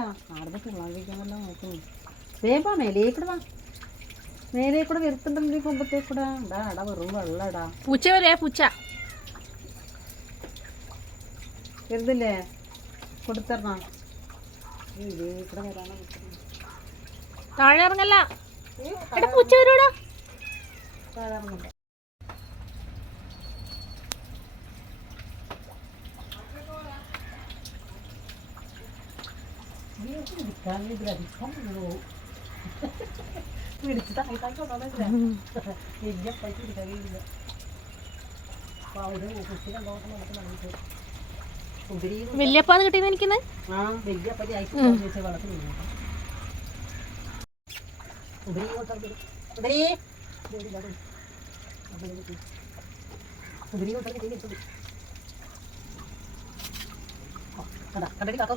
ആടുന്ന് തുള്ളാൻ കഴിക്കാമെല്ലാം നോക്കുന്നു. വേമ്പാ മേലേക്കൂടെ വാ, മേലേക്കൂടെ വരുത്തുണ്ടെങ്കിൽ കൊമ്പത്തേക്കൂടെ ഇടാ അടാ വെറും വെള്ളടാ. പൂച്ച വരെ പൂച്ച വരുന്നില്ലേ കൊടുത്തരണ ഇതിലേക്കൂടെ വരാനാ. താഴെ ഇറങ്ങല്ല, പൂച്ച വരൂടാ. സാധാരണ വല്യപ്പാന്ന് കിട്ടിയെന്ന് എനിക്കുന്നത്. കടടി കാക്ക